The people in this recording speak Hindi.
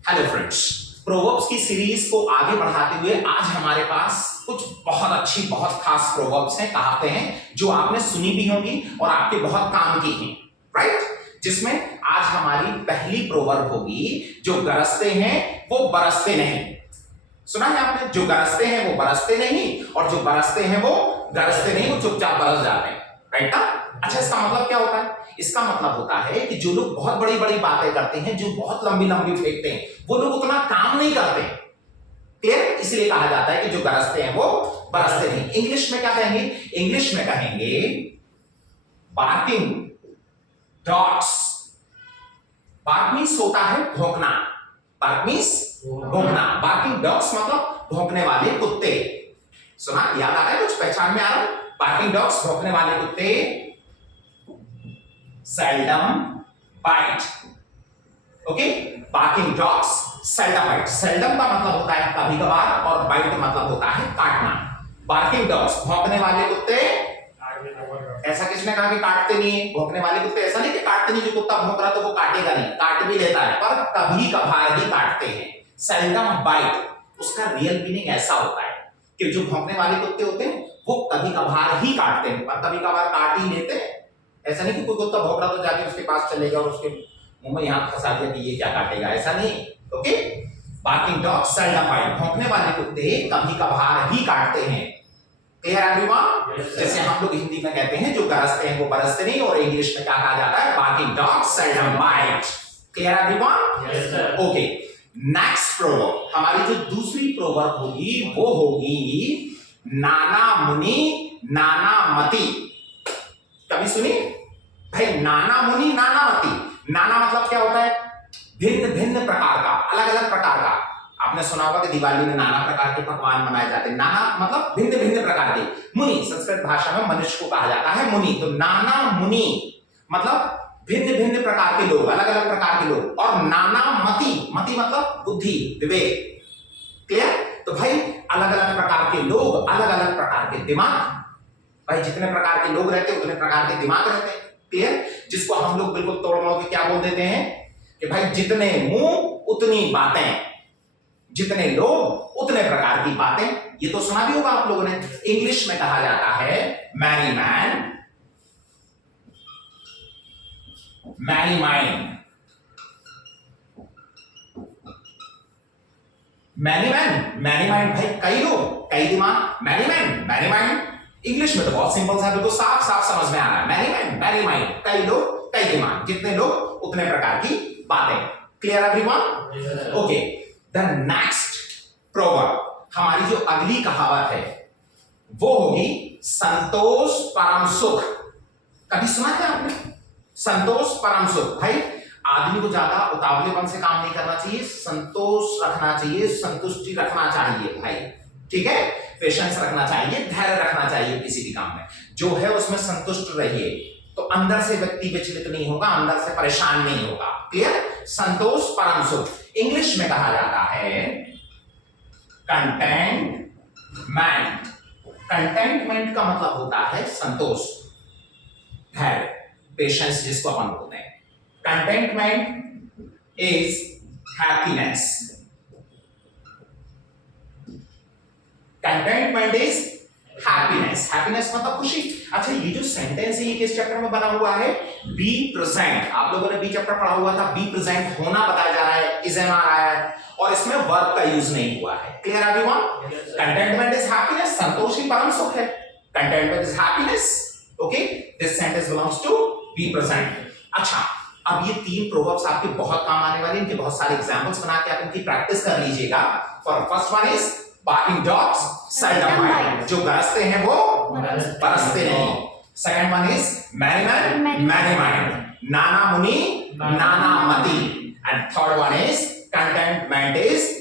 हेलो फ्रेंड्स, प्रोवर्ब्स की सीरीज को आगे बढ़ाते हुए आज हमारे पास कुछ बहुत अच्छी बहुत खास प्रोवर्ब्स हैं, कहावतें हैं जो आपने सुनी भी होंगी और आपके बहुत काम की हैं, राइट। जिसमें आज हमारी पहली प्रोवर्ब होगी, जो गरजते हैं वो बरसते नहीं। सुना है आपने? जो गरजते हैं वो बरसते नहीं और जो बरसते हैं वो गरजते नहीं, वो चुपचाप बरस जाते हैं, राइट ना। अच्छा, इसका मतलब क्या होता है? इसका मतलब होता है कि जो लोग बहुत बड़ी बड़ी बातें करते हैं, जो बहुत लंबी लंबी फेंकते हैं, वो लोग उतना काम नहीं करते। क्लियर? इसलिए कहा जाता है कि जो गरजते हैं वो बरसते नहीं। इंग्लिश में क्या कहेंगे? इंग्लिश में कहेंगे बार्किंग डॉग्स। बार्क मींस होता है भौंकना। बार्क मींस भौंकना। बार्किंग डॉग्स मतलब भौंकने वाले कुत्ते। सुना? याद आ रहा है? कुछ पहचान में आ रहा है? बार्किंग डॉग्स भौंकने वाले कुत्ते seldom bite. Okay, barking dogs seldom bite. seldom का मतलब होता है कभी कभार और bite मतलब होता है काटना। barking dogs भौंकने वाले कुत्ते, ऐसा किसने कहा कि काटते नहीं है? भौंकने वाले कुत्ते ऐसा नहीं कि काटते नहीं, जो कुत्ता भौंक रहा तो वो काटेगा नहीं, काट भी लेता है पर कभी कभार ही काटते हैं। seldom bite, उसका रियल मीनिंग ऐसा होता है कि जो भौंकने वाले कुत्ते होते हैं वो कभी कभार ही काटते हैं पर कभी कभार काट ही लेते हैं। ऐसा नहीं कि कोई कुत्ता भौंक रहा तो जाके उसके पास चलेगा और उसके मुंह में हाथ फंसा दिया कि ये क्या काटेगा, ऐसा नहीं। Okay, barking dog seldom bite, भौंकने वाले कुत्ते कभी कभार ही काटते हैं। Clear everyone? जैसे हम लोग हिंदी में कहते हैं जो गरजते हैं वो बरसते नहीं, और इंग्लिश में क्या कहा जाता है? Barking dog seldom bite. Clear everyone? Yes sir. Okay, next proverb, हमारी जो दूसरी प्रोवर्ब होगी वो होगी नाना मुनि नाना मति। कभी सुनी भाई? नाना मुनि नाना मति। नाना मतलब क्या होता है? भिन्न भिन्न प्रकार का, अलग अलग प्रकार का। आपने सुना होगा कि दिवाली में नाना प्रकार के पकवान बनाए जाते हैं। नाना मतलब भिन्न भिन्न प्रकार के। मुनि संस्कृत भाषा में मनुष्य को कहा जाता है मुनि, तो नाना मुनि मतलब भिन्न भिन्न प्रकार के लोग, अलग अलग प्रकार के लोग। और नाना मति, मति मतलब बुद्धि, विवेक। क्लियर? तो भाई अलग अलग प्रकार के लोग, अलग अलग प्रकार के दिमाग। भाई जितने प्रकार के लोग रहते हैं उतने प्रकार के दिमाग रहते हैं। क्लियर? जिसको हम लोग बिल्कुल तोड़ मोड़ के क्या बोल देते हैं कि भाई जितने मुंह उतनी बातें, जितने लोग उतने प्रकार की बातें। ये तो सुना भी होगा आप लोगों ने। इंग्लिश में कहा जाता है many man many mind. Many man many mind, भाई कई लोग कई दिमाग, many man many mind. English में तो बहुत सिंपल सा, बिल्कुल साफ साफ समझ में आ रहा है। मैनी मैन मैनी माइंड, कई लोग कई दिमाग, जितने लोग उतने प्रकार की बातें। Clear everyone? Okay, the next proverb, हमारी जो अगली कहावत है वो होगी संतोष परम सुख। कभी सुना है आपने? संतोष परम सुख। भाई आदमी को ज्यादा उतावलेपन से काम नहीं करना चाहिए, संतोष रखना चाहिए, संतुष्टि रखना चाहिए भाई, ठीक है? पेशेंस रखना चाहिए, धैर्य रखना चाहिए किसी भी काम में। जो है उसमें संतुष्ट रहिए, तो अंदर से व्यक्ति विचलित नहीं होगा, अंदर से परेशान नहीं होगा। क्लियर? संतोष परम सुख। इंग्लिश में कहा जाता है कंटेंटमेंट। कंटेंटमेंट का मतलब होता है संतोष, धैर्य, पेशेंस जिसको अपन बोलते हैं। Contentment is happiness. Contentment is happiness. Happiness मतलब खुशी। अच्छा, ये जो सेंटेंस है ये किस चैप्टर में बना हुआ है? Be present. आप लोगों ने बी चैप्टर पढ़ा हुआ था। बी प्रेजेंट होना बताया जा रहा है, इज एम आर आया है और इसमें वर्ब का यूज नहीं हुआ है। Clear everyone? Contentment is happiness, संतोष ही परम सुख है। Contentment is happiness. Okay, this sentence belongs to be present. अच्छा, अब ये तीन प्रोवर्ब्स आपके बहुत काम आने वाले हैं। इनके बहुत सारे एग्जांपल्स बना के आप इनकी प्रैक्टिस कर लीजिएगा। For first one is barking dogs seldom bite, जो गरजते हैं वो बरसते नहीं। Second one is many man many mind, नाना मुनि नाना मति। And third one is contentment is